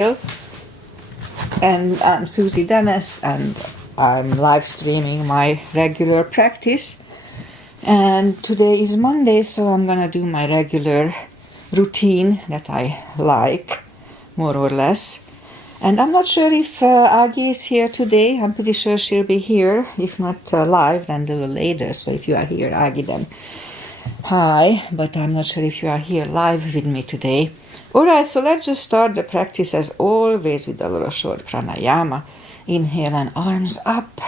And I'm Susie Dennis, and I'm live streaming my regular practice. And today is Monday, so I'm gonna do my regular routine that I like, more or less. And I'm not sure if Agi is here today. I'm pretty sure she'll be here, if not live, then a little later. So if you are here, Agi, then hi. But I'm not sure if you are here live with me today. Alright, so let's just start the practice as always with a little short pranayama. Inhale and arms up.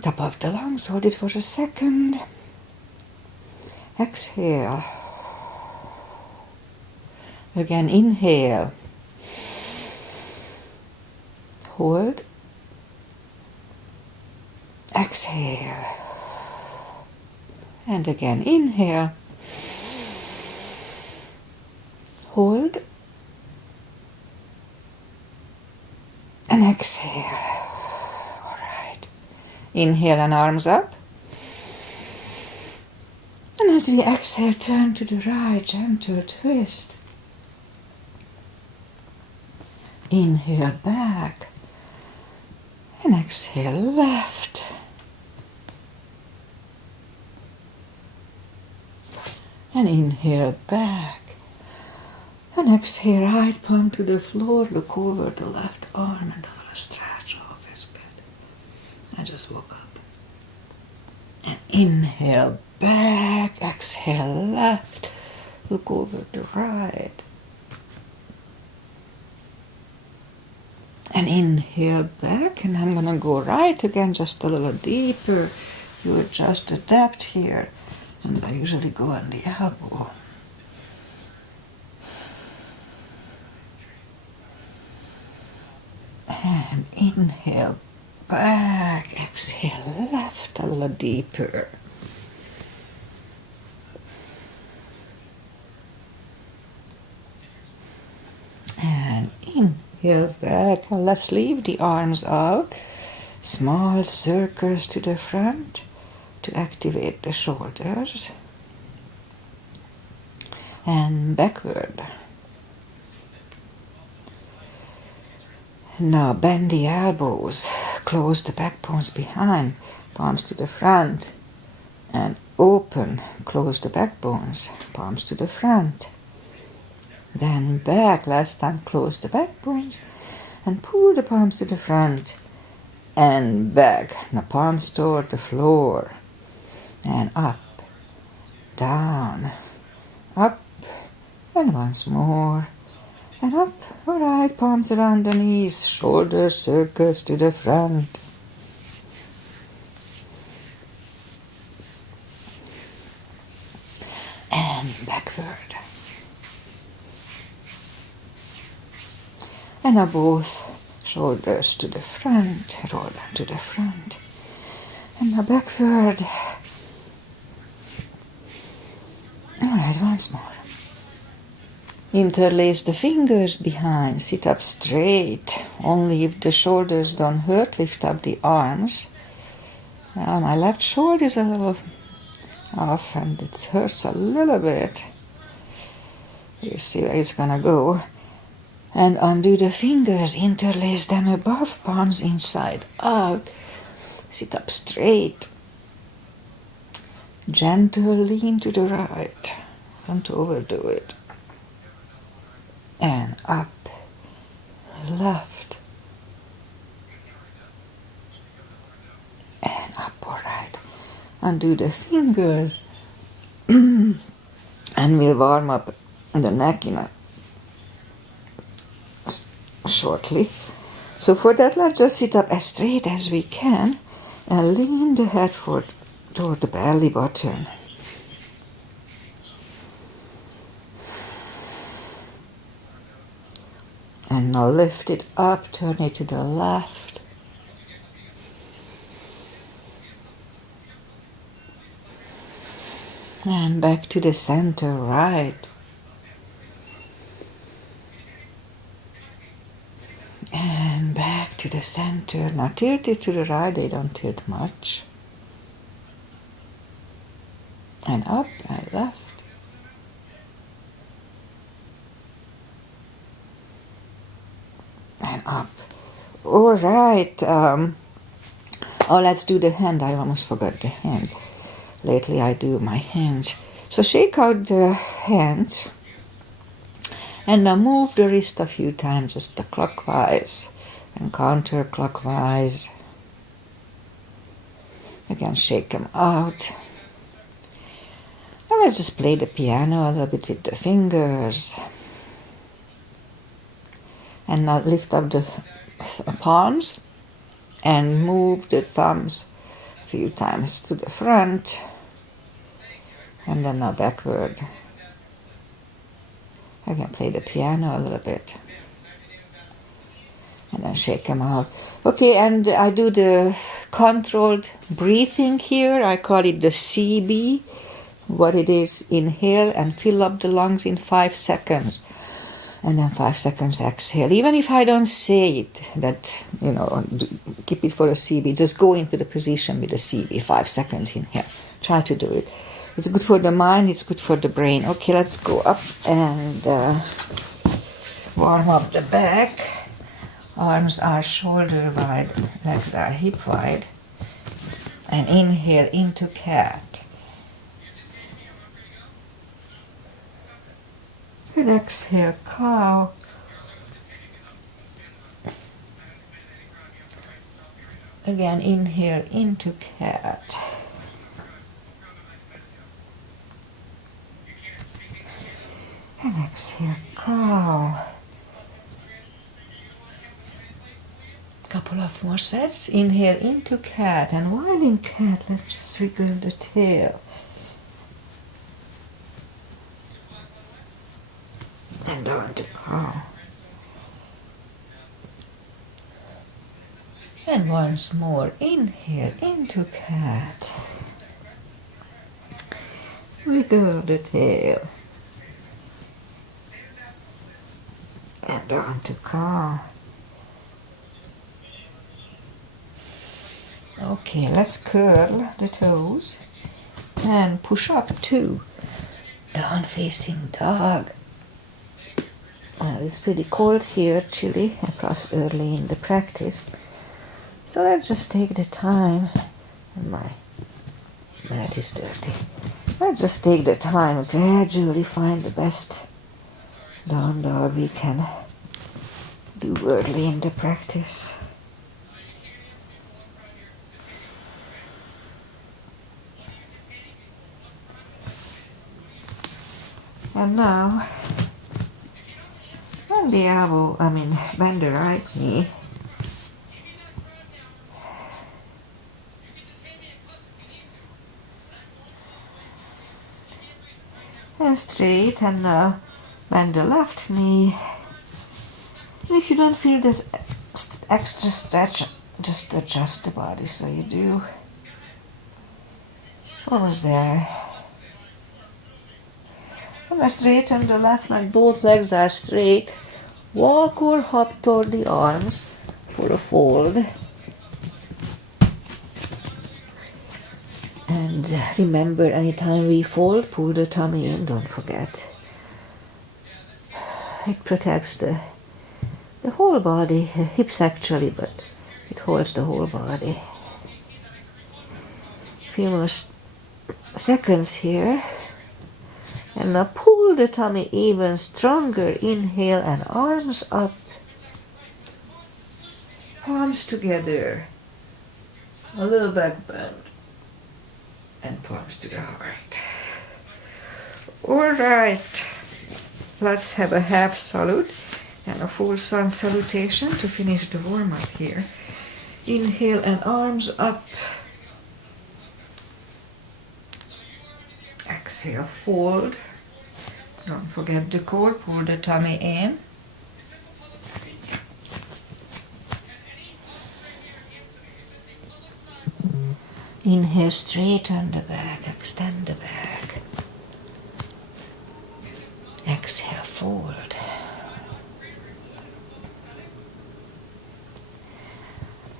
Top of the lungs, hold it for a second. Exhale. Again, inhale. Hold. Exhale. And again, inhale. Hold. And exhale. All right. Inhale and arms up. And as we exhale, turn to the right, gentle twist. Inhale back. And exhale left. And inhale back. And exhale, right palm to the floor, look over the left arm and a little stretch off is good. I just woke up. And inhale back, exhale left, look over the right. And inhale back, and I'm gonna go right again, just a little deeper. You adjust the depth here, and I usually go on the elbow. And inhale back, exhale left, a little deeper. And inhale back, and let's leave the arms out. Small circles to the front to activate the shoulders. And backward. Now bend the elbows, close the backbones behind, palms to the front, and open, close the backbones, palms to the front. Then back, last time close the backbones, and pull the palms to the front, and back. Now palms toward the floor, and up, down, up, and once more, and up. Alright, palms around the knees, shoulders circles to the front. And backward. And now both shoulders to the front, roll them to the front. And now backward. Alright, once more. Interlace the fingers behind, sit up straight. Only if the shoulders don't hurt, lift up the arms. Now my left shoulder is a little off and it hurts a little bit. You see where it's gonna go. And undo the fingers, interlace them above, palms inside out. Sit up straight. Gentle lean to the right. Don't overdo it. And up, left, and up, all right. Undo the fingers, and we'll warm up the neck shortly. So for that, let's just sit up as straight as we can, and lean the head toward the belly button. And now lift it up, turn it to the left. And back to the center, right. And back to the center. Now tilt it to the right, they don't tilt much. And up and left. and up. All right. Oh, let's do the hand. I almost forgot the hand. Lately I do my hands. So shake out the hands and now move the wrist a few times, just the clockwise and counterclockwise. Again, shake them out. And let's just play the piano a little bit with the fingers. And now lift up the palms and move the thumbs a few times to the front and then now backward. I can play the piano a little bit and then shake them out. Okay, and I do the controlled breathing here. I call it the CB. What it is, inhale and fill up the lungs in 5 seconds. And then 5 seconds exhale. Even if I don't say it, that, keep it for a CB. Just go into the position with the CB. 5 seconds inhale. Try to do it. It's good for the mind. It's good for the brain. Okay, let's go up and warm up the back. Arms are shoulder wide. Legs are hip wide. And inhale into cat. And exhale, cow. Again, inhale into cat. And exhale, cow. Couple of more sets. Inhale into cat. And while in cat, let's just wiggle the tail. And down to cow. And once more, inhale into cat. Wiggle the tail. And down to cow. Okay, let's curl the toes and push up 2. Down facing dog. Well, it's pretty cold here, chilly, plus early in the practice. So let's just take the time, and my mat is dirty. Let's just take the time and gradually find the best down dog we can do early in the practice. And now, bend the elbow, bend the right knee. And straight, and now bend the left knee. And if you don't feel this extra stretch, just adjust the body so you do. Almost there. And I straighten the left leg, both legs are straight. Walk or hop toward the arms for a fold. And remember, anytime we fold, pull the tummy in, don't forget. It protects the whole body, hips actually, but it holds the whole body. Few more seconds here. And now pull the tummy even stronger. Inhale and arms up. Palms together. A little back bend. And palms to the heart. Alright. Let's have a half salute and a full sun salutation to finish the warm-up here. Inhale and arms up. Exhale, fold. Don't forget the core, pull the tummy in. Inhale, straighten the back, extend the back. Exhale, fold.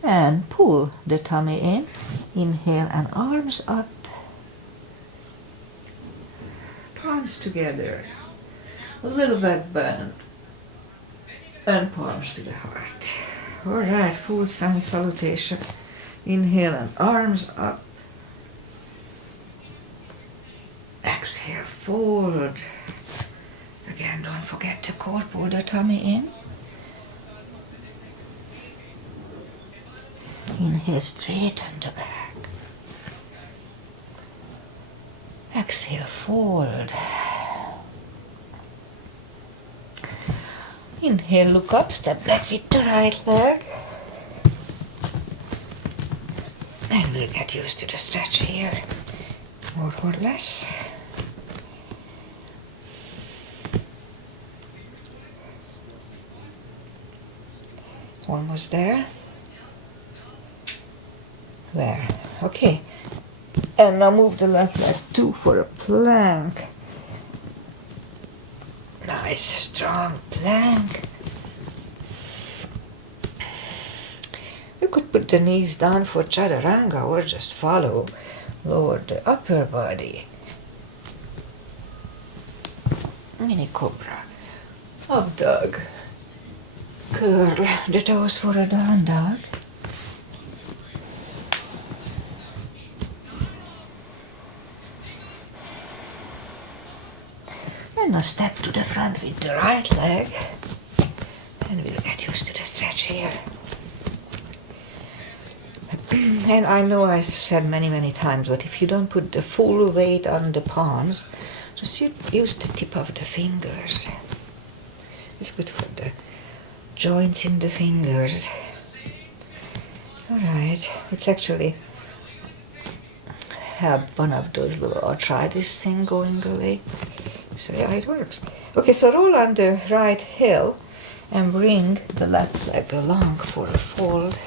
And pull the tummy in. Inhale and arms up. Palms together. A little back bend. And palms to the heart. Alright, full sun salutation. Inhale and arms up. Exhale, fold. Again, don't forget to core, pull the tummy in. Inhale, straighten the back. Exhale, fold. Inhale, look up, step back with the right leg. And we'll get used to the stretch here, more or less. Almost there. Where? Okay. And now move the left leg too for a plank. Nice, strong plank. You could put the knees down for chaturanga or just follow. Lower the upper body. Mini cobra. Up dog. Curl the toes for a down dog. And now step to the front with the right leg. And we'll get used to the stretch here. And I know I said many times, but if you don't put the full weight on the palms, just use the tip of the fingers. It's good for the joints in the fingers. Alright, it's actually helped one of those little arthritis thing going away. So yeah, it works. Okay, so roll on the right heel and bring the left leg along for a fold.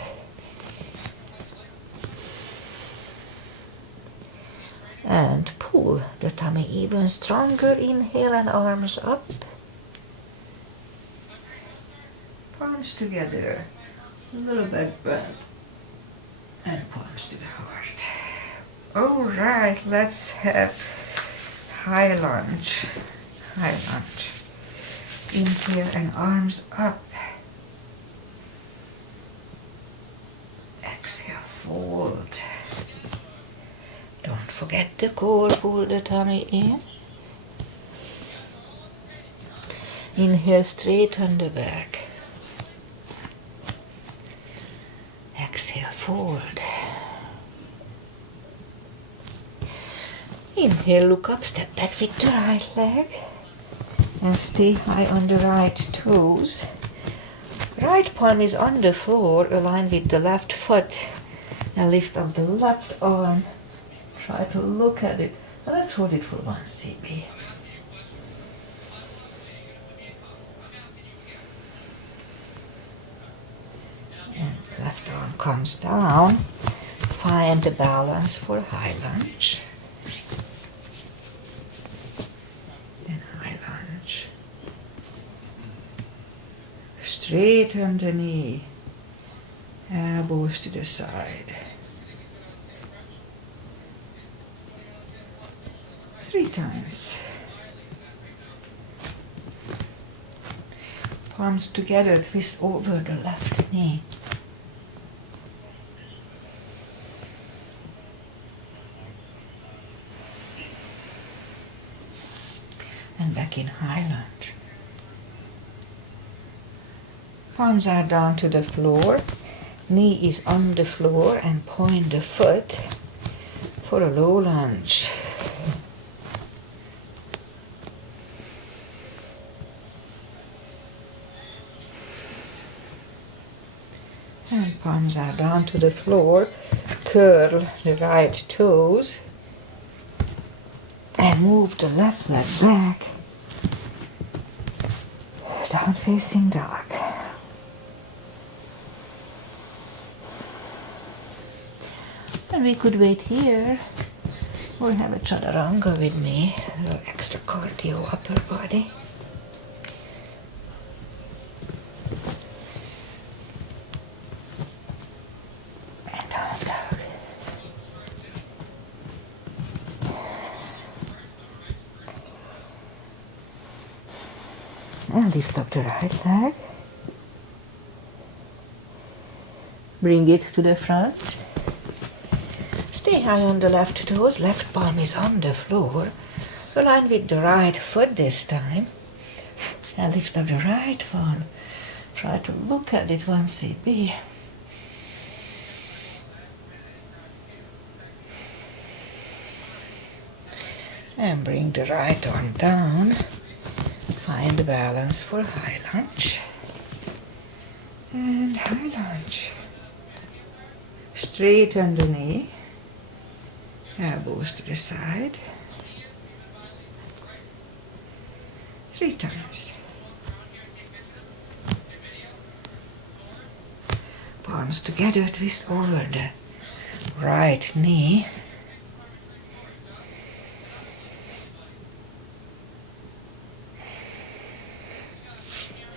And pull the tummy even stronger. Inhale and arms up. Palms together. A little back bend. And palms to the heart. Alright, let's have high lunge. High lunge. Inhale and arms up. Exhale, fold. Don't forget the core, pull the tummy in. Inhale, straighten the back. Exhale, fold. Inhale, look up, step back with the right leg. And stay high on the right toes. Right palm is on the floor, aligned with the left foot. And lift up the left arm. Try to look at it. Now let's hold it for 1 CB. And left arm comes down. Find the balance for high lunge. And high lunge. Straighten the knee. Elbows to the side. 3 times. Palms together, twist over the left knee. And back in high lunge. Palms are down to the floor. Knee is on the floor and point the foot for a low lunge. And palms are down to the floor. Curl the right toes. And move the left leg back. Down facing dog. And we could wait here. Or have a chaturanga with me. A little extra cardio upper body. And lift up the right leg. Bring it to the front. Stay high on the left toes, left palm is on the floor. Align with the right foot this time. And lift up the right one. Try to look at it once it be. And bring the right arm down. Find the balance for high lunge. And high lunge. Straighten the knee. Elbows to the side. 3 times. Palms together, twist over the right knee.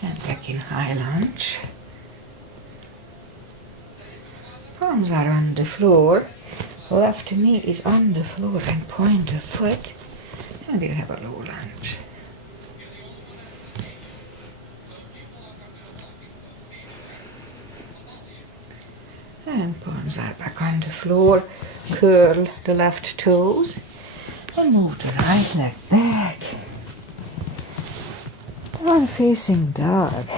And back in high lunge. Palms are on the floor. Left knee is on the floor and point the foot. And we'll have a low lunge. And palms are back on the floor. Curl the left toes. And move the right leg back. Down facing dog.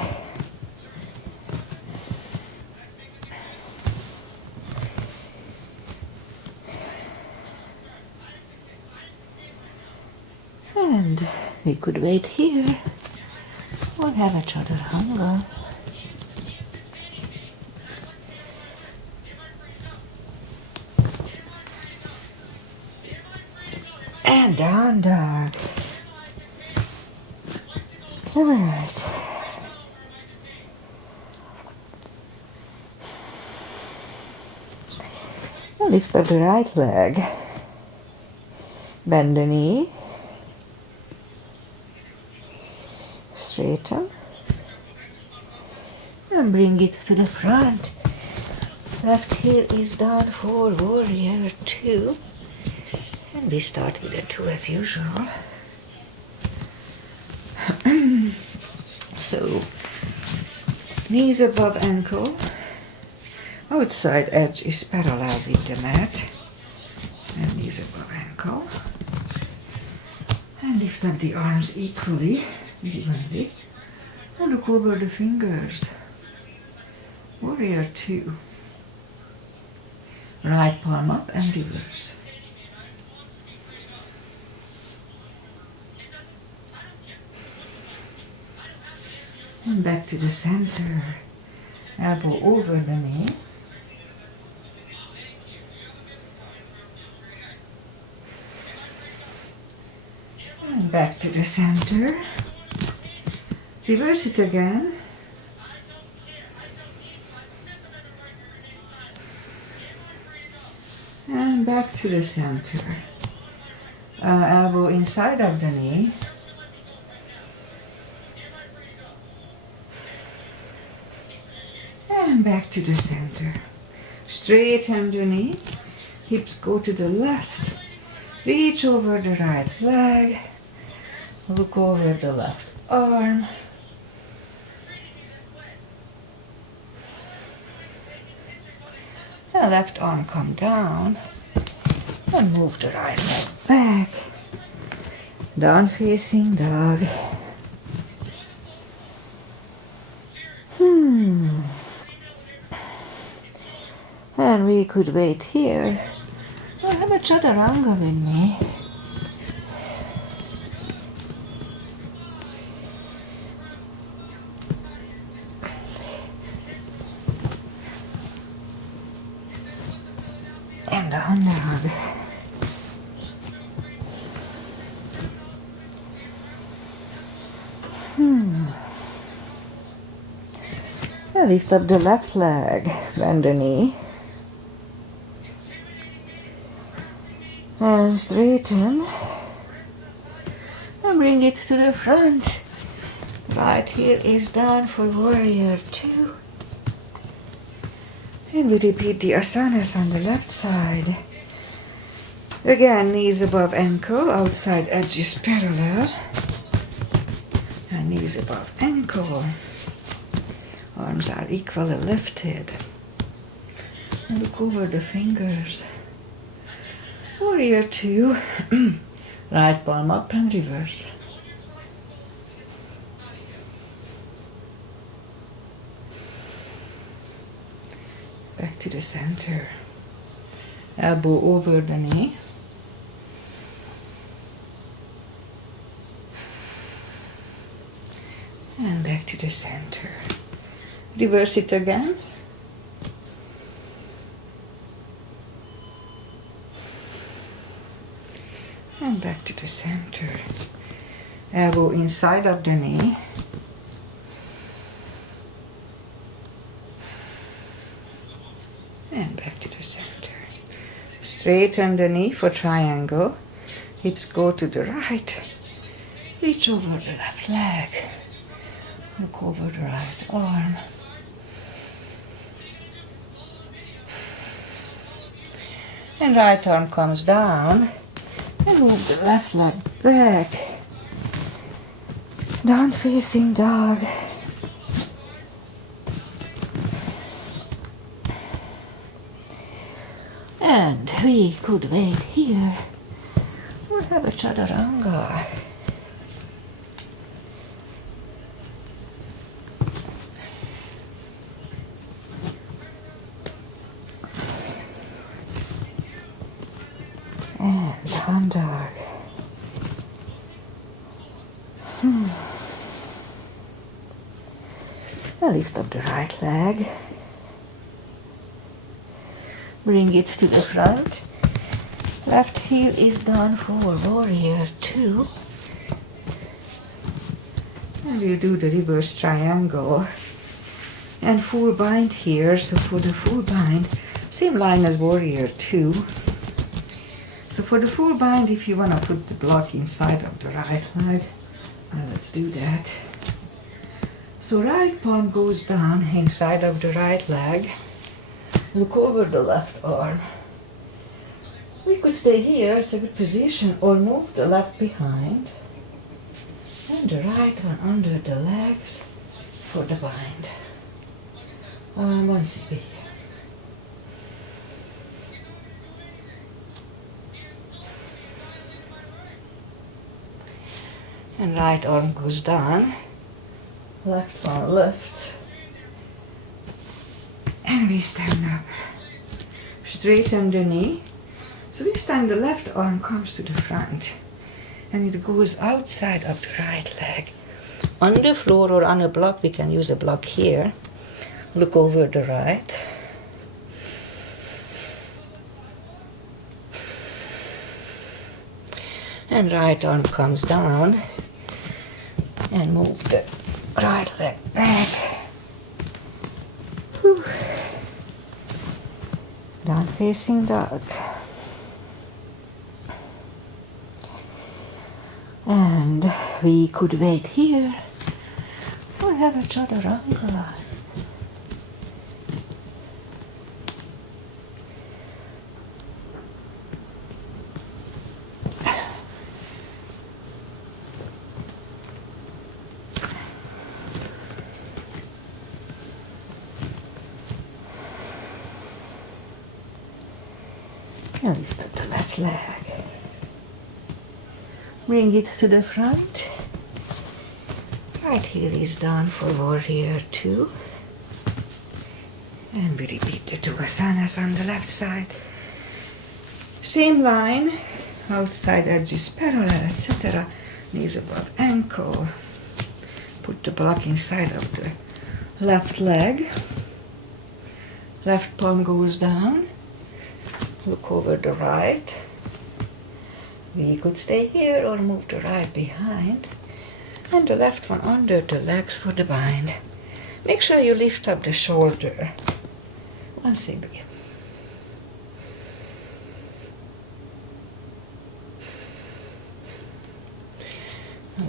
And we could wait here or have a chaturanga. And down dog. All right. Lift up the right leg. Bend the knee. Straighten. And bring it to the front. Left heel is down for warrior 2. And we start with a 2 as usual. So, knees above ankle. Outside edge is parallel with the mat. And knees above ankle. And lift up the arms evenly. And look over the fingers. Warrior 2. Right palm up and reverse. And back to the center. Elbow over the knee. And back to the center. Reverse it again. And back to the center. Elbow inside of the knee. And back to the center. Straighten the knee. Hips go to the left. Reach over the right leg. Look over the left arm. And left arm come down. And move the right leg back. Down facing dog. And we could wait here. Or have a chaturanga with me. And down dog. And lift up the left leg, bend the knee. And straighten. And bring it to the front. Right heel is down for warrior 2. And we repeat the asanas on the left side. Again, knees above ankle, outside edge is parallel. And knees above ankle. Arms are equally lifted. And look over the fingers. Warrior 2. Right palm up and reverse. Back to the center. Elbow over the knee. And back to the center. Reverse it again. And back to the center. Elbow inside of the knee. And back to the center. Straighten the knee for triangle. Hips go to the right. Reach over the left leg. Look over the right arm. And right arm comes down. And move the left leg back. Down facing dog. And we could wait here or have a chaturanga. And down dog. Now lift up the right leg. Bring it to the front. Left heel is down for warrior 2. And we'll do the reverse triangle. And full bind here. So for the full bind, same line as warrior 2. So for the full bind, if you want to put the block inside of the right leg, let's do that. So right palm goes down inside of the right leg. Look over the left arm. We could stay here, it's a good position, or move the left behind. And the right one under the legs for the bind. One CB. And right arm goes down. Left arm lifts. And we stand up. Straighten the knee. So this time the left arm comes to the front. And it goes outside of the right leg. On the floor or on a block, we can use a block here. Look over the right. And right arm comes down. And move the right leg back. Whew. Down facing dog. And we could wait here or have a chaturanga. And lift up the left leg. Bring it to the front. Right heel is down for warrior 2. And we repeat the 2 asanas on the left side. Same line, outside edges parallel, etc. Knees above ankle. Put the block inside of the left leg. Left palm goes down. Look over the right. We could stay here or move the right behind. And the left one under the legs for the bind. Make sure you lift up the shoulder. One CB.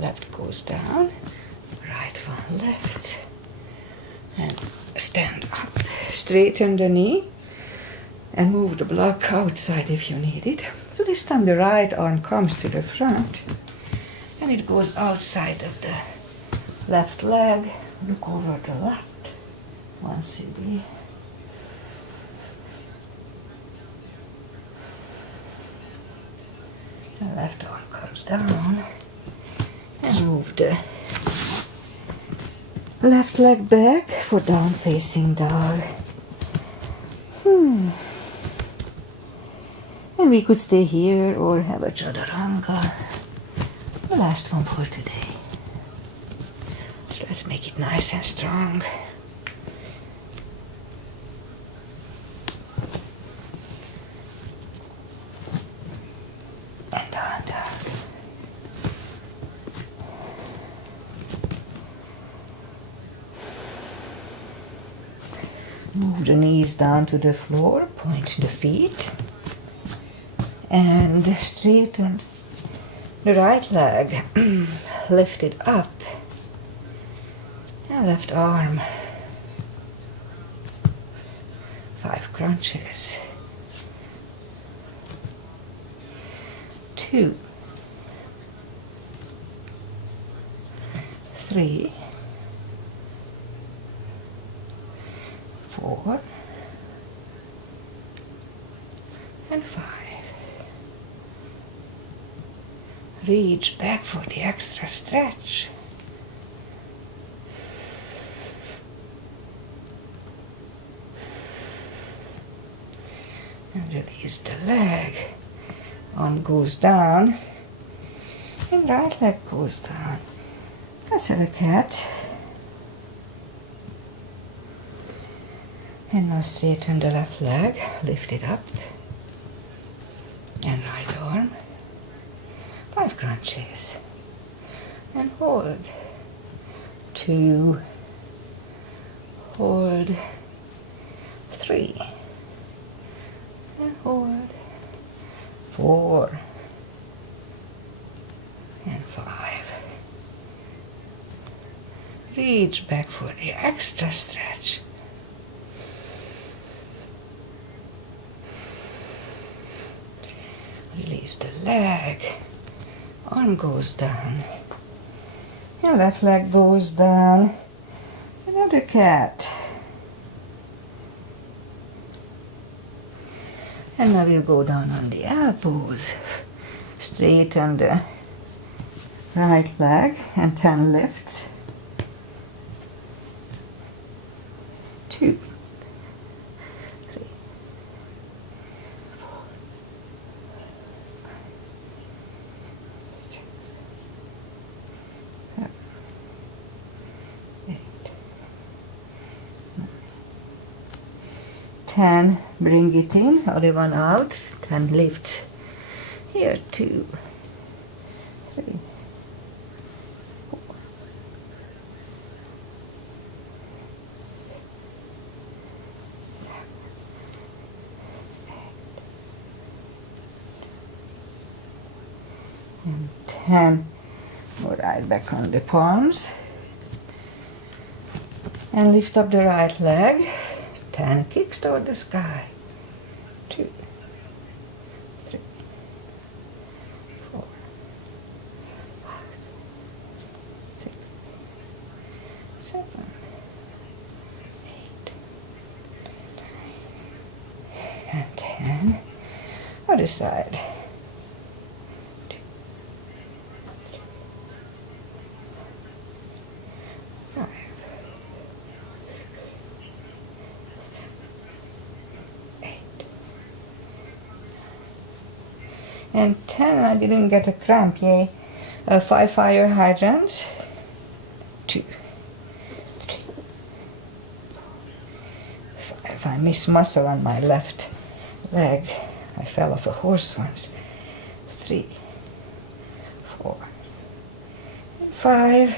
Left goes down. Right one left. And stand up. Straighten the knee. And move the block outside if you need it. So this time the right arm comes to the front. And it goes outside of the left leg. Look over the left. One CB. The left arm comes down and move the left leg back for down facing dog. And we could stay here or have a chaturanga. The last one for today. So let's make it nice and strong. And down, down. Move the knees down to the floor, point the feet, and straighten the right leg, lift it up, and left arm, 5 crunches, 2, 3, 4, and 5. Reach back for the extra stretch. And release the leg. Arm goes down and right leg goes down. Let's have a cat. And now straighten the left leg, lift it up, and right arm, 5 crunches, and hold, 2, hold, 3, and hold, 4, and 5. Reach back for the extra stretch. Release the leg, arm goes down, and left leg goes down, another cat. And now we'll go down on the elbows, straighten the right leg and 10 lifts, 2, 3, 4, 6, 7, 8, 9, 10. Bring it in, other one out, 10 lifts. Here, 2, 3, 4, 7, 8, and 10. Go right back on the palms. And lift up the right leg. 10 kicks toward the sky. 2, 3, 4, 5, 6, 7, 8, 9, and 10. Other side. 2, 3, 5. And 10, I didn't get a cramp, yay. 5 fire hydrants. 2, 3, 4, 5. I miss muscle on my left leg. I fell off a horse once. 3, 4, and 5.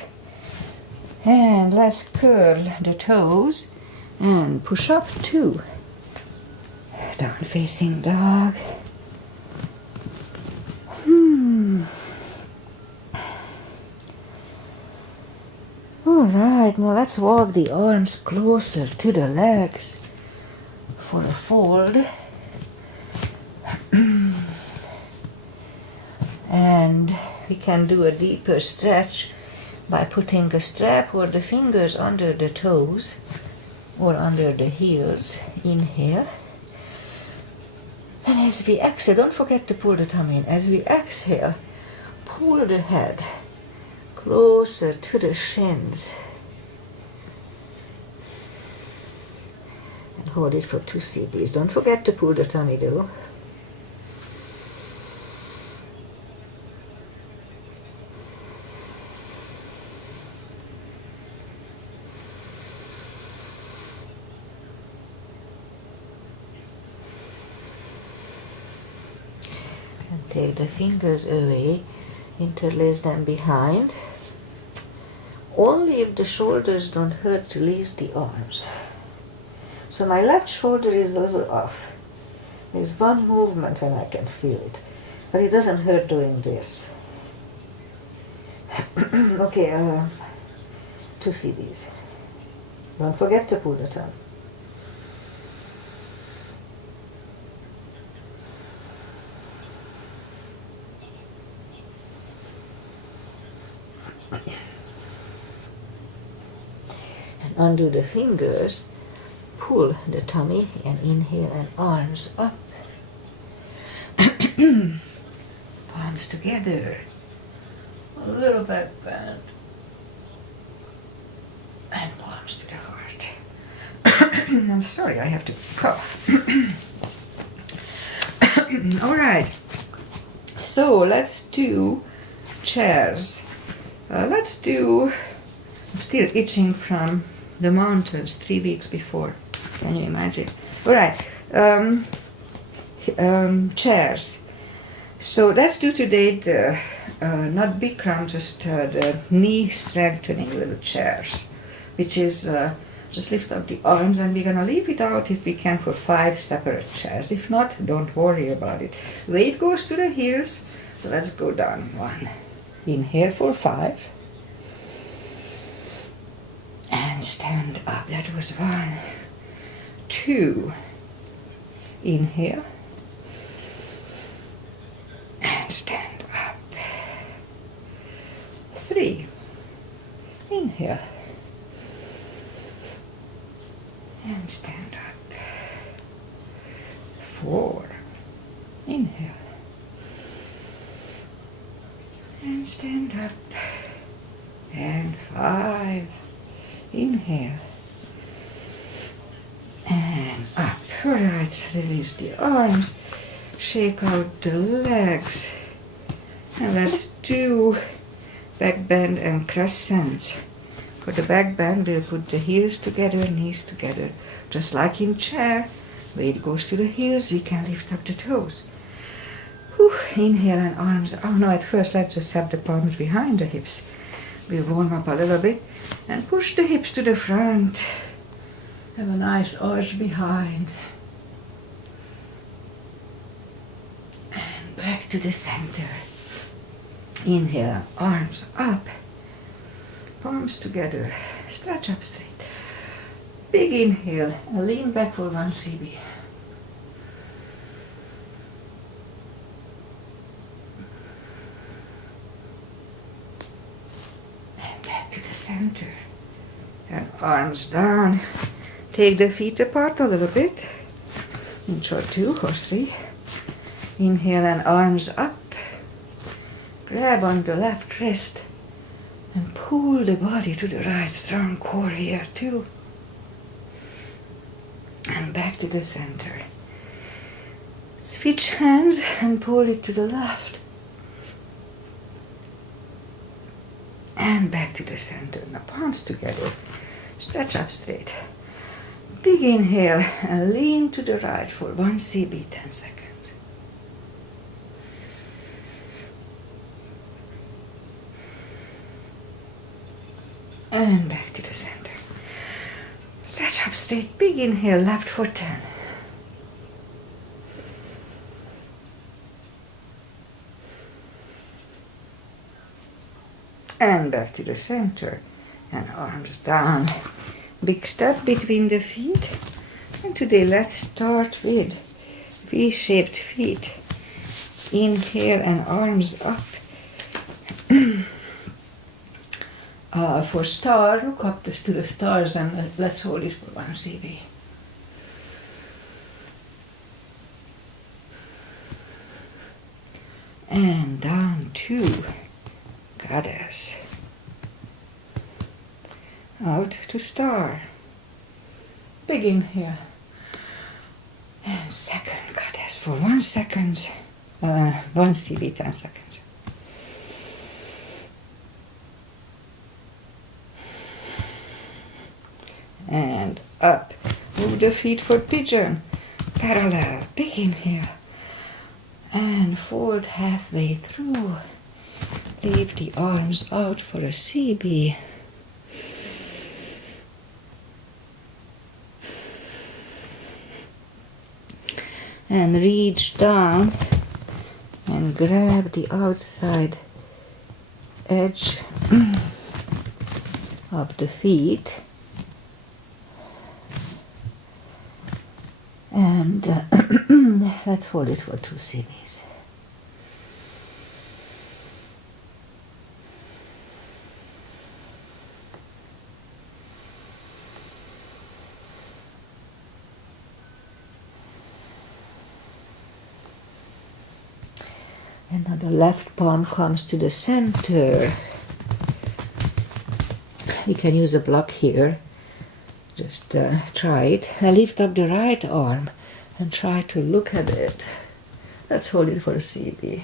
And let's curl the toes and push up 2. Down facing dog. Alright, now let's walk the arms closer to the legs for a fold. And we can do a deeper stretch by putting a strap or the fingers under the toes or under the heels. Inhale. And as we exhale, don't forget to pull the tummy in. As we exhale, pull the head closer to the shins. And hold it for 2 CBs. Don't forget to pull the tummy though. Take the fingers away, interlace them behind. Only if the shoulders don't hurt, release the arms. So my left shoulder is a little off. There's one movement when I can feel it, but it doesn't hurt doing this. Okay, 2 CBs. Don't forget to pull the tongue. And undo the fingers, pull the tummy and inhale and arms up. Palms together. A little back bend. And palms to the heart. I'm sorry, I have to cough. All right. So let's do chairs. I'm still itching from the mountains 3 weeks before. Can you imagine? All right. Chairs. So let's do today the not Bikram, just the knee strengthening little chairs, which is just lift up the arms, and we're gonna leave it out if we can for 5 separate chairs. If not, don't worry about it. Weight goes to the heels. So let's go down 1. Inhale for 5. And stand up. That was 1. 2. Inhale. And stand up. 3. Inhale. And stand up. 4. Inhale. And stand up. And 5. Inhale. And up. Alright, release the arms. Shake out the legs. And let's do back bend and crescents. For the back bend, we'll put the heels together, knees together. Just like in chair. Weight goes to the heels, we can lift up the toes. Whew. Inhale and arms. Oh no, at first let's just have the palms behind the hips. We'll warm up a little bit and push the hips to the front. Have a nice arch behind. And back to the center. Inhale, arms up. Palms together. Stretch up straight. Big inhale and lean back for 1 CB. And back to the center. And arms down. Take the feet apart a little bit. Inch or 2 or 3. Inhale and arms up. Grab on the left wrist. And pull the body to the right. Strong core here too. And back to the center. Switch hands and pull it to the left. And back to the center. Now palms together. Stretch up straight. Big inhale and lean to the right for 1 CB, 10 seconds. And back to the center. Stretch up straight. Big inhale, left for 10. And back to the center. And arms down. Big step between the feet. And today let's start with V-shaped feet. Inhale and arms up. For star, look up to the stars and let's hold it for 1 CB. and down to goddess. Out to star. Begin here. And second goddess for 1 second. 1 CB, 10 seconds. And up. Move the feet for pigeon. Parallel. Begin here. And fold halfway through. Leave the arms out for a CB. And reach down and grab the outside edge of the feet. And let's hold it for 2 CBs. And now the left palm comes to the center. We can use a block here. Just try it. I lift up the right arm and try to look at it. Let's hold it for a CB.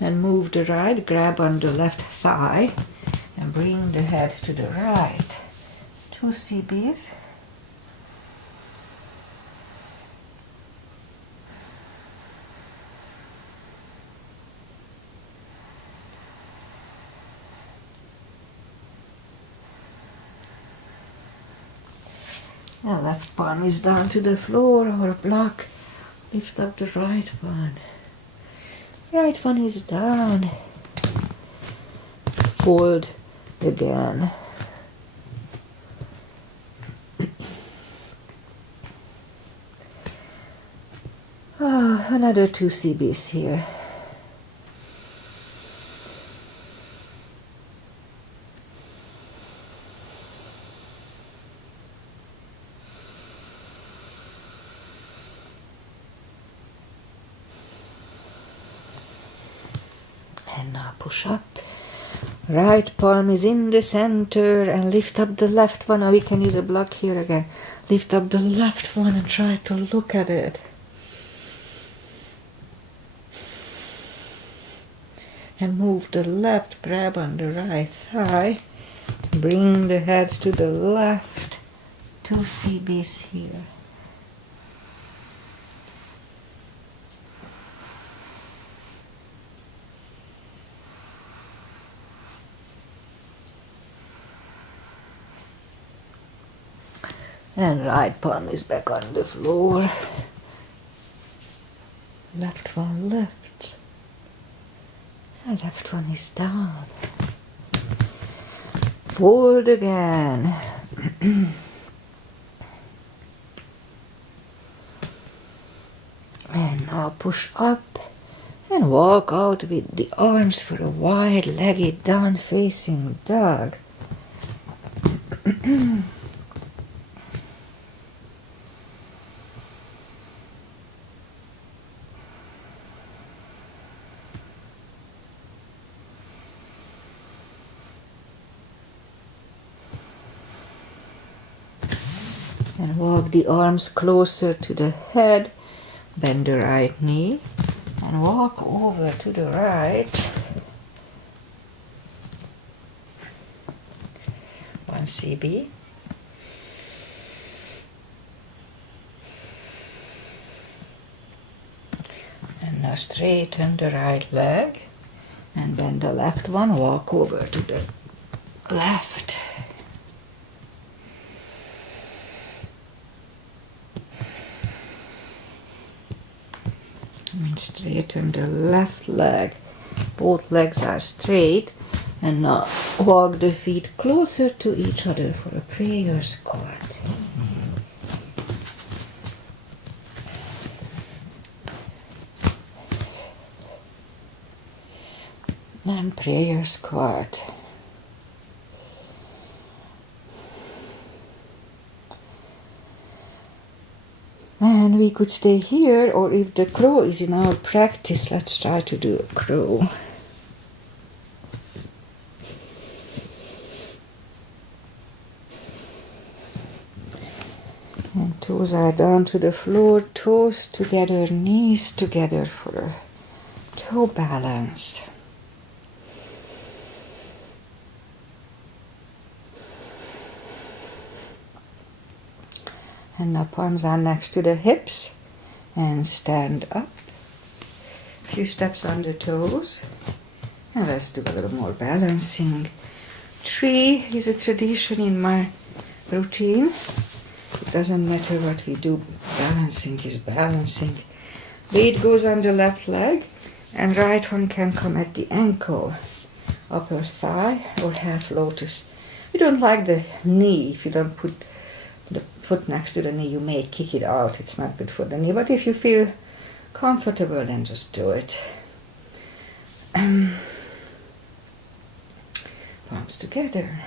And move the right, grab on the left thigh and bring the head to the right. 2 CBs. The left palm is down to the floor or block. Lift up the right one. Right one is down. Fold again. Oh, another 2 CBs here. And now push up. Right palm is in the center and lift up the left one. Or we can use a block here again. Lift up the left one and try to look at it. And move the left, grab on the right thigh. Bring the head to the left. 2 CBs here. And right palm is back on the floor. Left one left. And left one is down. Fold again. And now push up and walk out with the arms for a wide-legged down-facing dog. And walk the arms closer to the head. Bend the right knee and walk over to the right. 1 CB. And now straighten the right leg and bend the left one, walk over to the left. And straighten the left leg. Both legs are straight. And now walk the feet closer to each other for a prayer squat. And prayer squat. And we could stay here, or if the crow is in our practice, let's try to do a crow. And toes are down to the floor, toes together, knees together for a toe balance. And now palms are next to the hips and stand up. A few steps on the toes. And let's do a little more balancing. 3 is a tradition in my routine. It doesn't matter what we do, balancing is balancing. Weight goes on the left leg and right one can come at the ankle, upper thigh or half lotus. We don't like the knee. If you don't put the foot next to the knee, you may kick it out. It's not good for the knee. But if you feel comfortable, then just do it. Palms together.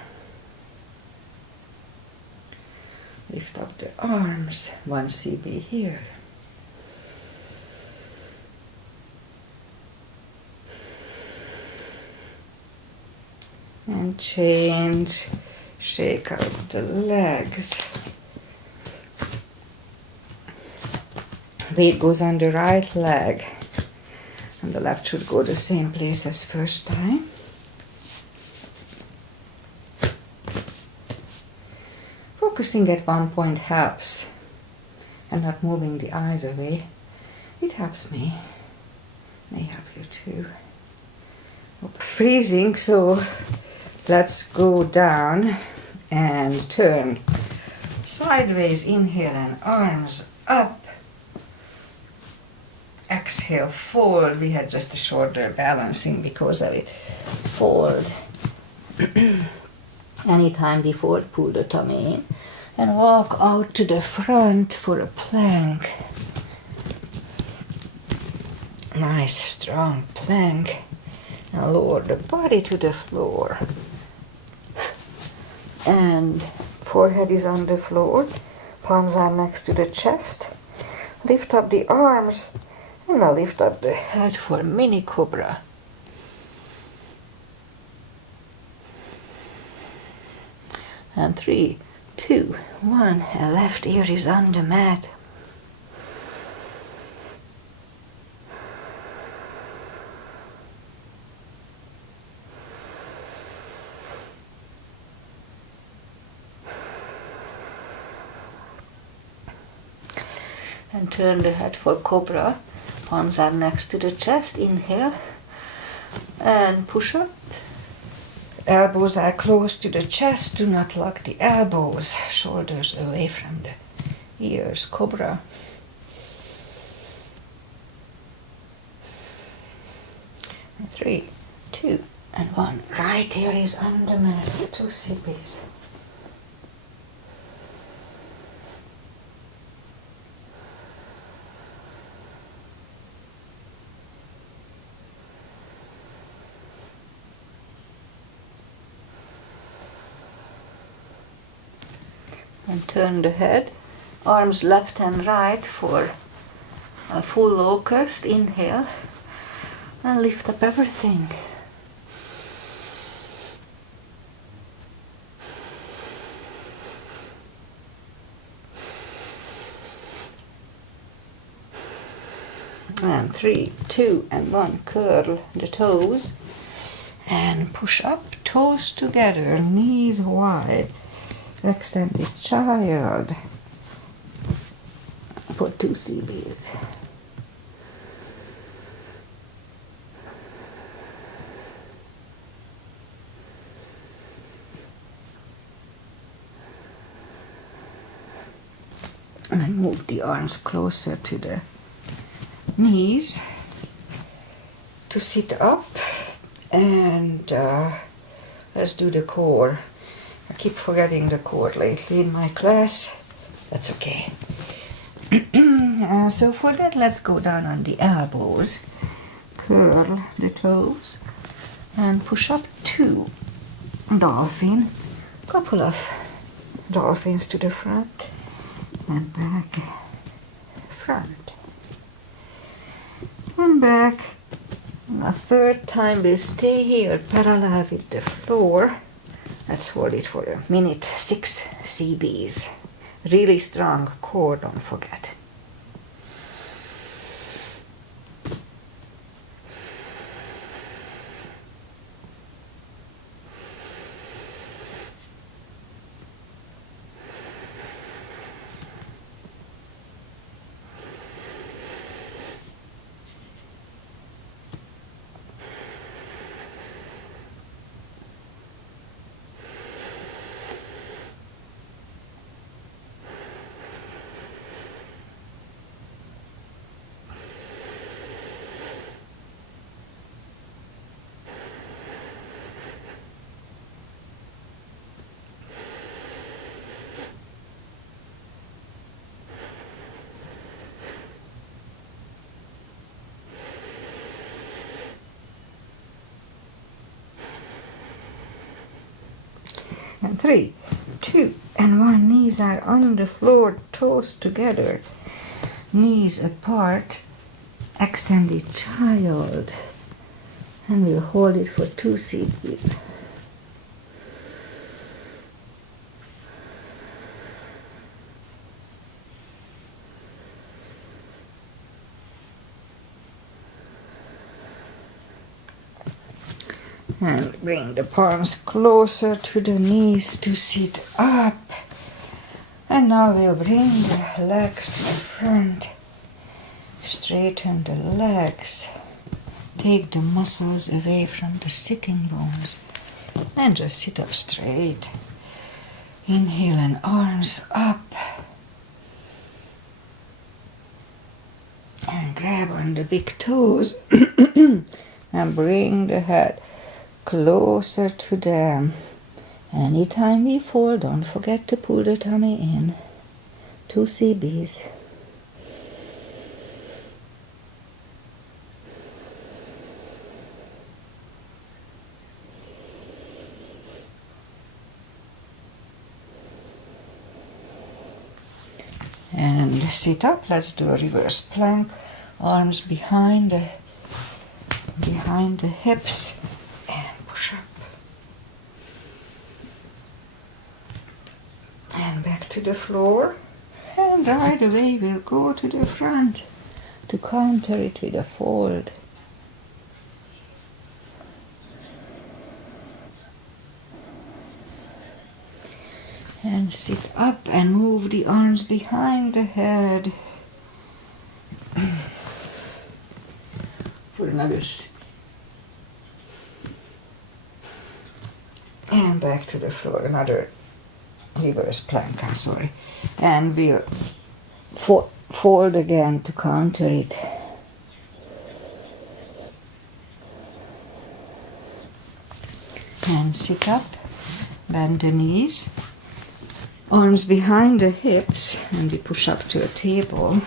Lift up the arms, 1 CB here. And change, shake out the legs. Weight goes on the right leg, and the left should go the same place as first time. Focusing at one point helps, and not moving the eyes away. It helps me. May help you too. Freezing, so let's go down and turn sideways. Inhale and arms up. Exhale, fold. We had just a shoulder balancing because of it. Fold. Anytime we fold, pull the tummy in and walk out to the front for a plank. Nice strong plank. And lower the body to the floor. And forehead is on the floor. Palms are next to the chest. Lift up the arms. And now lift up the head for mini cobra. And 3, 2, 1. And left ear is on the mat. And turn the head for cobra. Palms are next to the chest. Inhale and push up. Elbows are close to the chest. Do not lock the elbows. Shoulders away from the ears. Cobra. And 3, 2, and 1. Right ear is on the mat. 2 CPs. And turn the head, arms left and right for a full locust. Inhale and lift up everything. And 3, 2, and 1. Curl the toes and push up, toes together, knees wide. Extended child for 2 CBs. And move the arms closer to the knees to sit up, and let's do the core. I keep forgetting the core lately in my class. That's okay. So for that, let's go down on the elbows. Curl the toes and push up 2 dolphin. Couple of dolphins to the front and back. front. And back. A third time we'll stay here parallel with the floor. Let's hold it for a minute. 6 CBs. Really strong core, don't forget. And 3, 2, and 1. Knees are on the floor, toes together, knees apart, extended child. And we'll hold it for 2 CBs. And bring the palms closer to the knees to sit up. And now we'll bring the legs to the front. Straighten the legs. Take the muscles away from the sitting bones. And just sit up straight. Inhale and arms up. And grab on the big toes. And bring the head closer to them. Anytime we fall, don't forget to pull the tummy in. 2 CBs. And sit up. Let's do a reverse plank. Arms behind the hips. Push up. And back to the floor. And right away we'll go to the front to counter it with a fold. And sit up and move the arms behind the head. For another. And back to the floor, another reverse plank, I'm sorry. And we'll fold again to counter it. And sit up, bend the knees, arms behind the hips, and we push up to a table.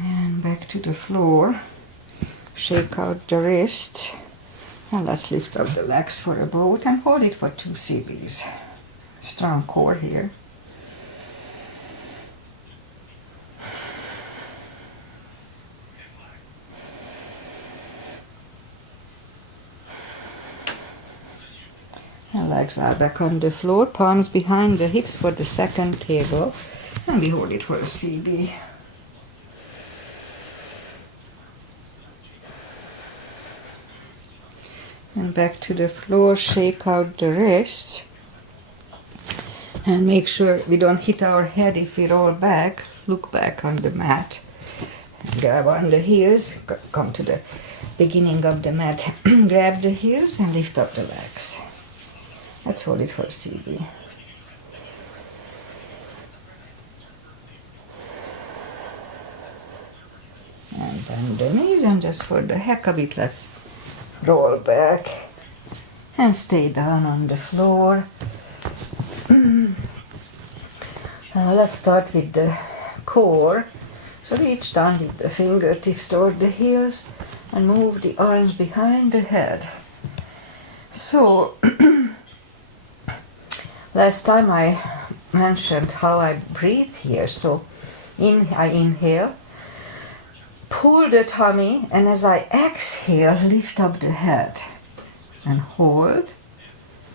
And back to the floor. Shake out the wrists. And let's lift up the legs for a boat and hold it for 2 CBs. Strong core here. And legs are back on the floor, palms behind the hips for the second table. And we hold it for a CB. And back to the floor, shake out the wrists. And make sure we don't hit our head if we roll back. Look back on the mat. And grab on the heels, come to the beginning of the mat. Grab the heels and lift up the legs. Let's hold it for a CB. And bend the knees, and just for the heck of it, let's roll back and stay down on the floor. Let's start with the core. So reach down with the fingertips toward the heels and move the arms behind the head. So last time I mentioned how I breathe here. So I inhale, pull the tummy, and as I exhale, lift up the head and hold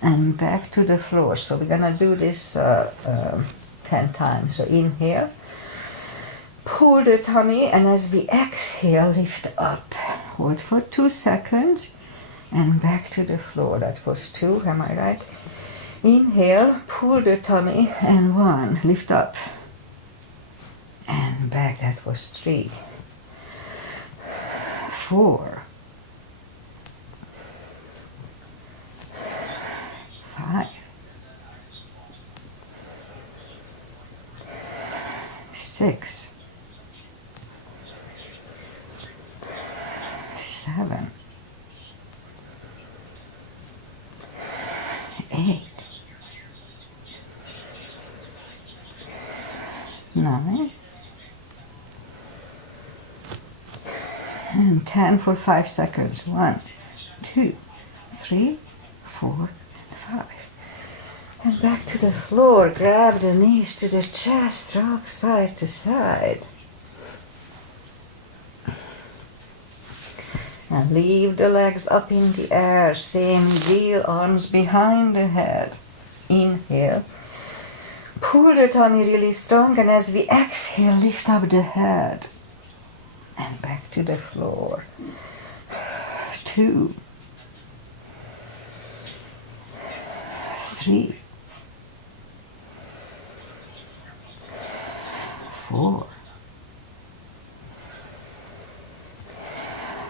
and back to the floor. So we're gonna do this 10 times. So inhale, pull the tummy, and as we exhale, lift up. Hold for 2 seconds and back to the floor. That was 2, am I right? Inhale, pull the tummy, and 1, lift up. And back, that was 3. 4. 5. 6. 7. 8. 9. And 10 for 5 seconds. 1, 2, 3, 4, 5. And back to the floor. Grab the knees to the chest, rock side to side. And leave the legs up in the air. Same deal, arms behind the head. Inhale. Pull the tummy really strong, and as we exhale, lift up the head. And back to the floor. 2. 3. 4.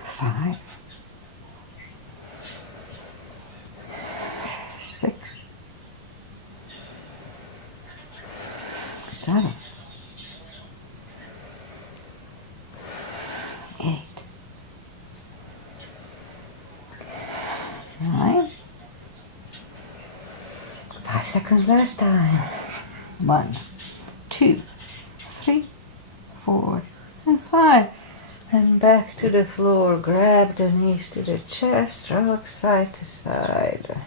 5. 6. 7. 8. 9. 5 seconds last time. 1, 2, 3, 4, and 5. And back to the floor. Grab the knees to the chest, rock side to side.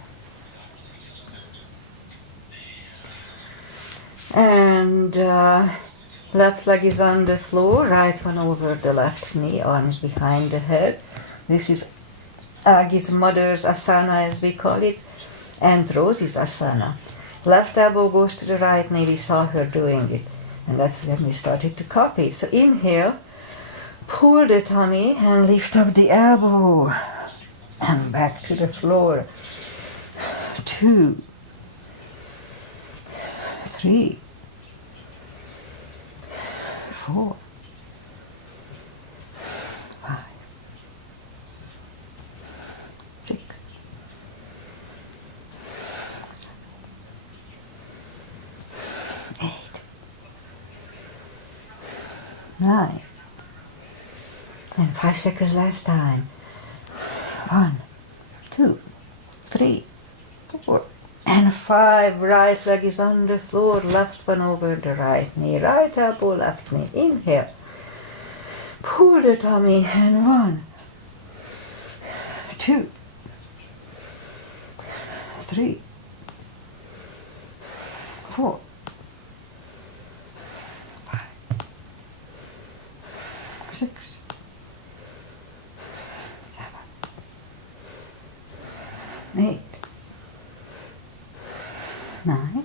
And left leg is on the floor, right one over the left knee, arms behind the head. This is Agi's mother's asana, as we call it, and Rosie's asana. Left elbow goes to the right knee. We saw her doing it, and that's when we started to copy. So inhale, pull the tummy and lift up the elbow and back to the floor. 2, 3, 4, 5, 6, 7, 8, 9. And 5 seconds last time. 1, 2, 3, 4, and 5. Right leg is on the floor, left one over the right knee. Right elbow, left knee. Inhale. Pull the tummy, and 1, 2, 3, 4, 5, 6, 7, 8, 9.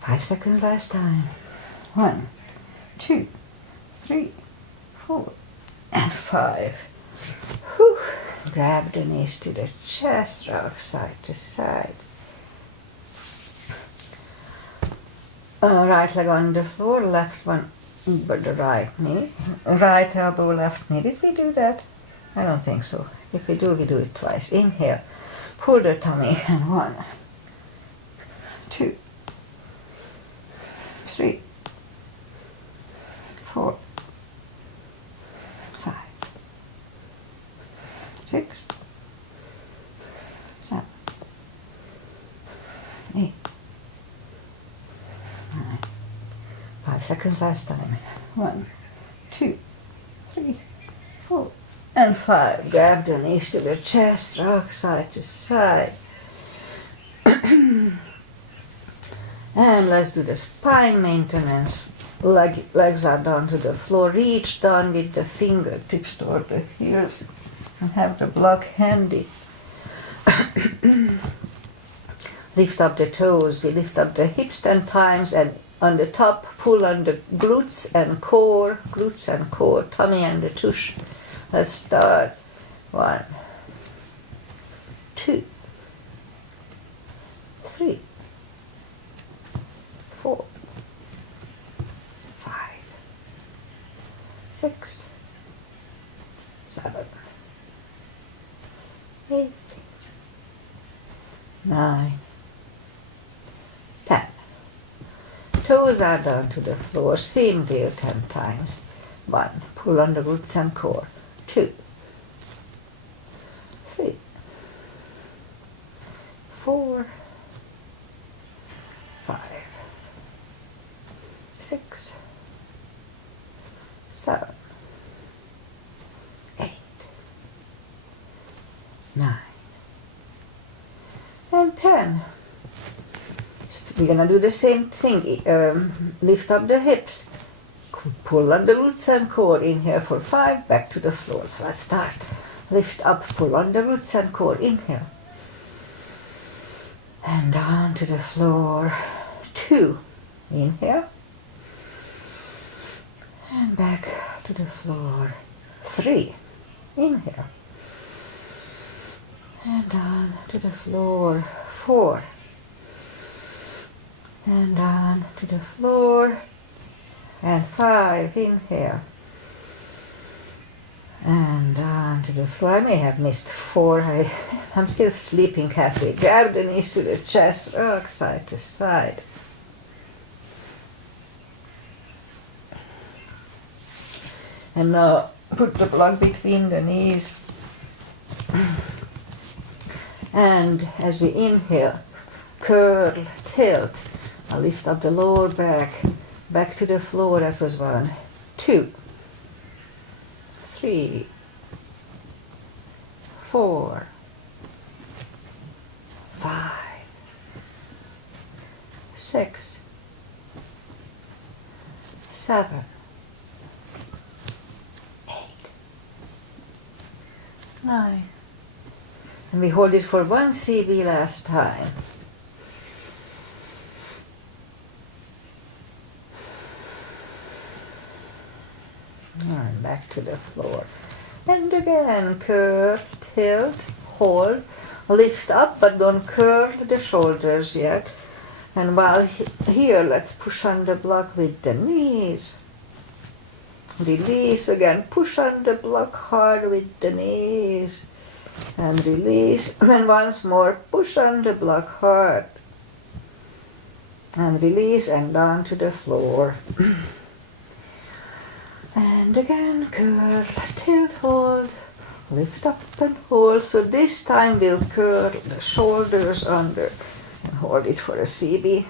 5 seconds last time. 1, 2, 3, 4, and 5. Whew. Grab the knees to the chest, rock side to side. Right leg on the floor, left one over the right knee. Right elbow, left knee. Did we do that? I don't think so. If we do it twice. Inhale, pull the tummy, and 1, 2, 3, 4, 5, 6, 7, 8, 9. 5 seconds last time. 1, 2, 3, 4, and 5. Grab the knees to the chest, rock side to side. let's do the spine maintenance. Legs are down to the floor. Reach down with the fingertips toward the heels and have the block handy. Lift up the toes. We lift up the hips 10 times, and on the top pull on the glutes and core, tummy and the tush. Let's start. 1, 2, 3, 4, 5, 6, 7, 8, 9, 10. Toes are down to the floor, same deal 10 times. 1, pull on the glutes and core. 2, 3, 4, 5, 6, 7, 8, 9, and 10. We're going to do the same thing. Lift up the hips. Pull on the glutes and core. Inhale for 5. Back to the floor. So let's start. Lift up. Pull on the glutes and core. Inhale. And down to the floor. 2. Inhale. And back to the floor. 3. Inhale. And down to the floor. 4. And down to the floor. And 5. Inhale. And down to the floor. I may have missed 4. I'm still sleeping halfway. Grab the knees to the chest. Rock side to side. And now put the block between the knees. And as we inhale, curl, tilt. I'll lift up the lower back, back to the floor. That was 1, 2, 3, 4, 5, 6, 7, 8, 9. And we hold it for 1 CB last time. And back to the floor. And again, curl, tilt, hold, lift up, but don't curl the shoulders yet. And while here, let's push on the block with the knees. Release again, push on the block hard with the knees. And release, and once more, push on the block hard. And release, and down to the floor. And again, curl, tilt, hold, lift up and hold. So this time we'll curl the shoulders under and hold it for a CB.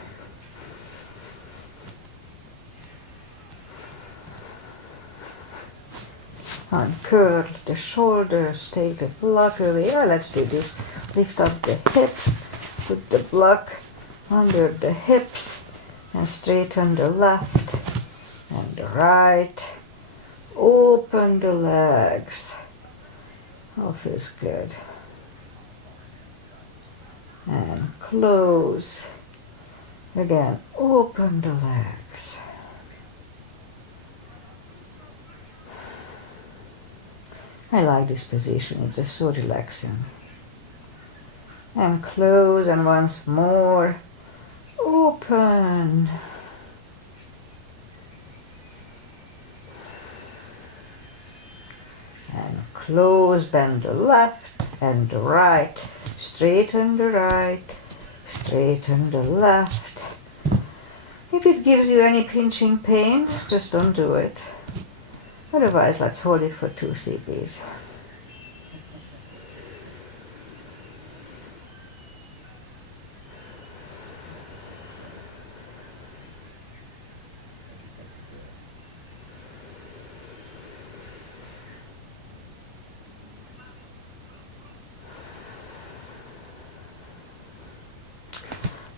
Uncurl the shoulders, take the block away. Oh, let's do this. Lift up the hips, put the block under the hips, and straighten the left and the right. Open the legs. Oh, feels good. And close. Again, open the legs. I like this position, it's just so relaxing. And close, and once more, open. And close, bend the left and the right, straighten the right, straighten the left. If it gives you any pinching pain, just don't do it. Otherwise, let's hold it for 2 CBs.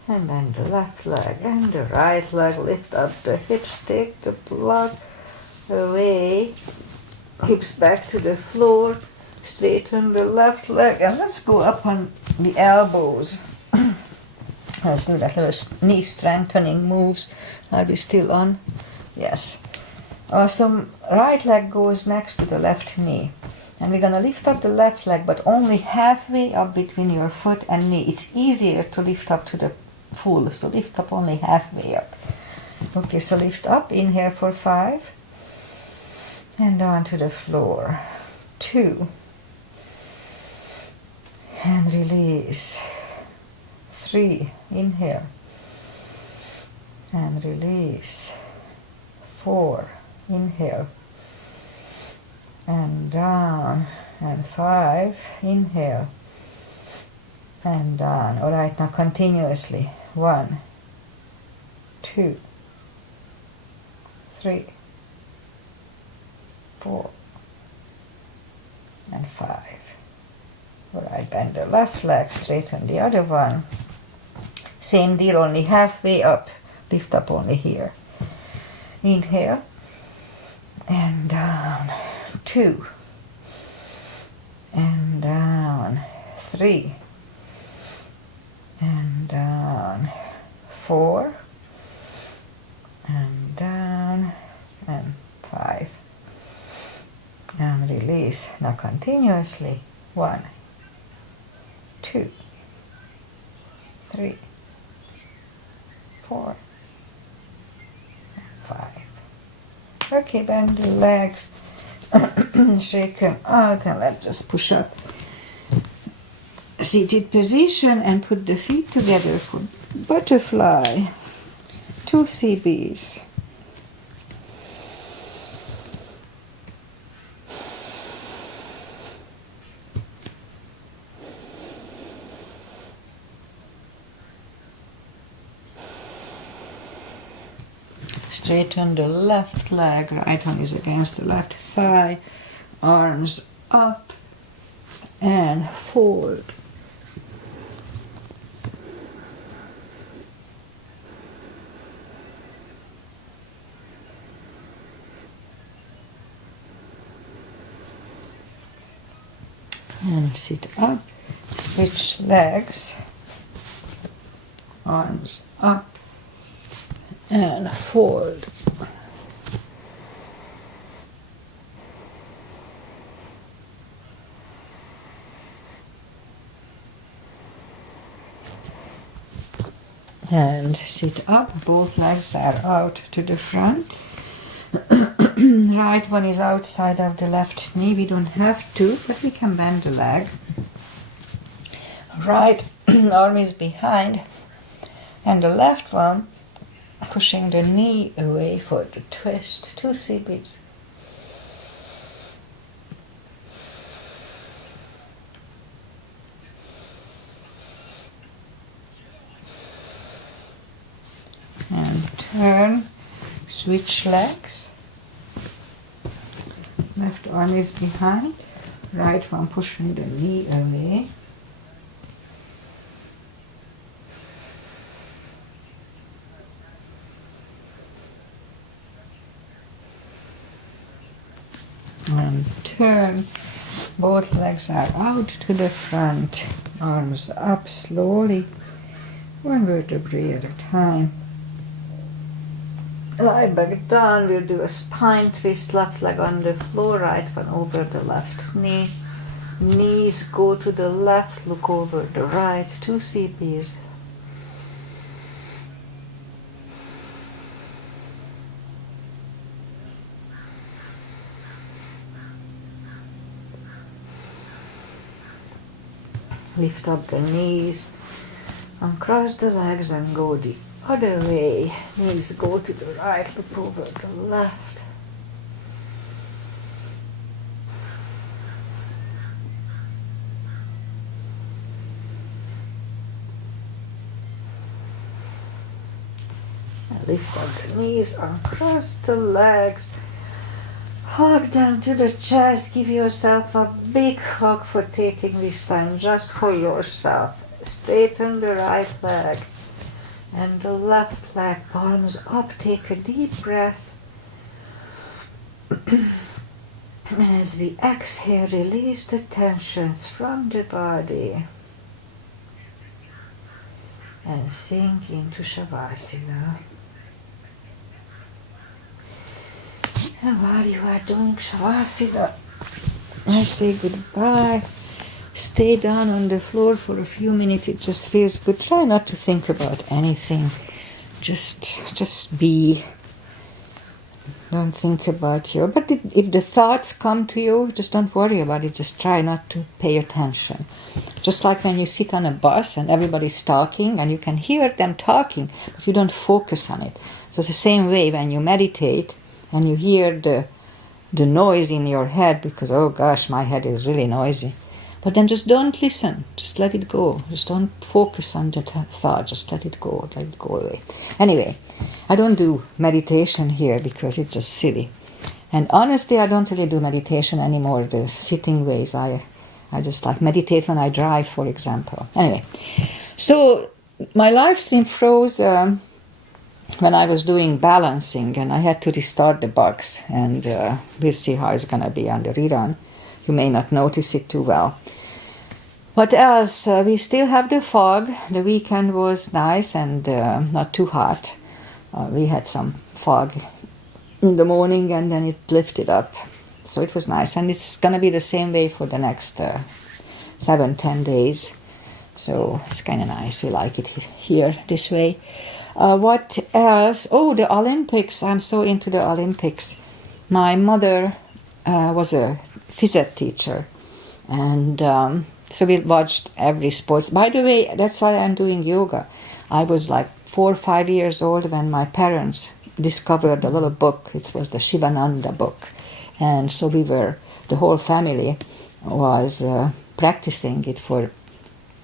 And then the left leg and the right leg. Lift up the hips, take the block away. Hips back to the floor. Straighten the left leg. And let's go up on the elbows. Let's do that little knee strengthening moves. Are we still on? Yes. Awesome. Right leg goes next to the left knee. And we're going to lift up the left leg, but only halfway up between your foot and knee. It's easier to lift up to the full, so lift up only halfway up. Okay, so lift up, inhale for 5, and down to the floor. 2, and release. 3, inhale, and release. 4, inhale, and down, and 5, inhale, and down. All right, now continuously. 1, 2, 3, 4, and 5. All right, bend the left leg, straighten the other one. Same deal, only halfway up. Lift up only here. Inhale, and down. 2, and down. 3, and down. 4, and down, and 5. And release. Now continuously. 1, 2, 3, 4, and 5. Okay, bend the legs. Shake them out and let's just push up. Seated position and put the feet together for butterfly. 2 CBs. Straighten the left leg, right one is against the left thigh, arms up and fold. And sit up, switch legs, arms up and fold. And sit up, both legs are out to the front. Right one is outside of the left knee. We don't have to, but we can bend the leg. Right arm is behind, and the left one pushing the knee away for the twist. 2 CBs. And turn, switch legs. Left arm is behind, right one pushing the knee away. And turn, both legs are out to the front, arms up slowly, 1 vertebrae at a time. Lie back down, we'll do a spine twist, left leg on the floor, right one over the left knee. Knees go to the left, look over the right, 2 CBs. Lift up the knees, uncross the legs and go the other way. Knees go to the right, look over the left. And lift up the knees, uncross the legs. Hug down to the chest, give yourself a big hug for taking this time just for yourself. Straighten the right leg, And the left leg, palms up, take a deep breath. And as we exhale, release the tensions from the body. And sink into Shavasana. And while you are doing Shavasana, I say goodbye. Stay down on the floor for a few minutes. It just feels good. Try not to think about anything. Just be. Don't think about your. But if the thoughts come to you, just don't worry about it. Just try not to pay attention. Just like when you sit on a bus and everybody's talking and you can hear them talking, but you don't focus on it. So it's the same way when you meditate and you hear the noise in your head because, oh gosh, my head is really noisy. But then just don't listen. Just let it go. Just don't focus on the thought. Just let it go. Let it go away. Anyway, I don't do meditation here because it's just silly. And honestly, I don't really do meditation anymore, the sitting ways. I just like meditate when I drive, for example. Anyway, so my live stream froze when I was doing balancing and I had to restart the box. And we'll see how it's going to be on the rerun. You may not notice it too well. What else? We still have the fog. The weekend was nice and not too hot. We had some fog in the morning and then it lifted up. So it was nice. And it's going to be the same way for the next 7-10 days. So it's kind of nice. We like it here this way. What else? Oh, the Olympics. I'm so into the Olympics. My mother was a phys ed teacher, and so we watched every sports. By the way, that's why I'm doing yoga. I was like 4 or 5 years old when my parents discovered a little book. It was the Shivananda book, and so the whole family was practicing it for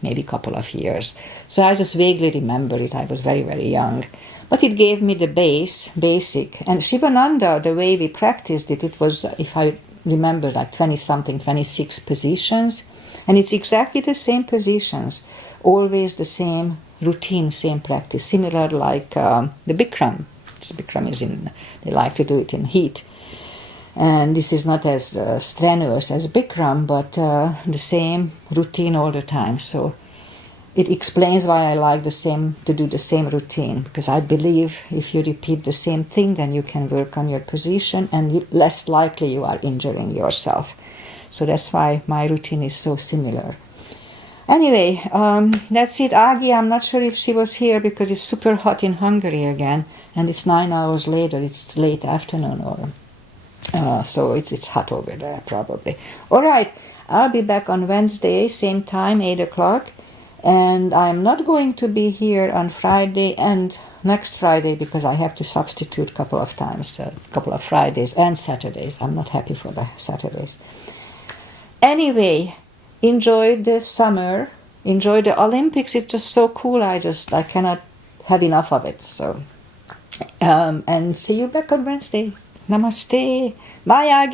maybe a couple of years. So I just vaguely remember it. I was very, very young. But it gave me the basic. And Shivananda, the way we practiced it, it was, if I remember, like 20-something, 26 positions. And it's exactly the same positions, always the same routine, same practice, similar like the Bikram. Bikram they like to do it in heat. And this is not as strenuous as Bikram, but the same routine all the time. So it explains why I like to do the same routine, because I believe if you repeat the same thing, then you can work on your position and less likely you are injuring yourself. So that's why my routine is so similar. Anyway, that's it. Agi, I'm not sure if she was here because it's super hot in Hungary again, and it's 9 hours later. It's late afternoon, so it's hot over there probably. All right, I'll be back on Wednesday, same time, 8 o'clock. And I'm not going to be here on Friday and next Friday because I have to substitute a couple of times, a couple of Fridays and Saturdays. I'm not happy for the Saturdays. Anyway, enjoy the summer. Enjoy the Olympics. It's just so cool. I cannot have enough of it. So, and see you back on Wednesday. Namaste. Bye, Agi.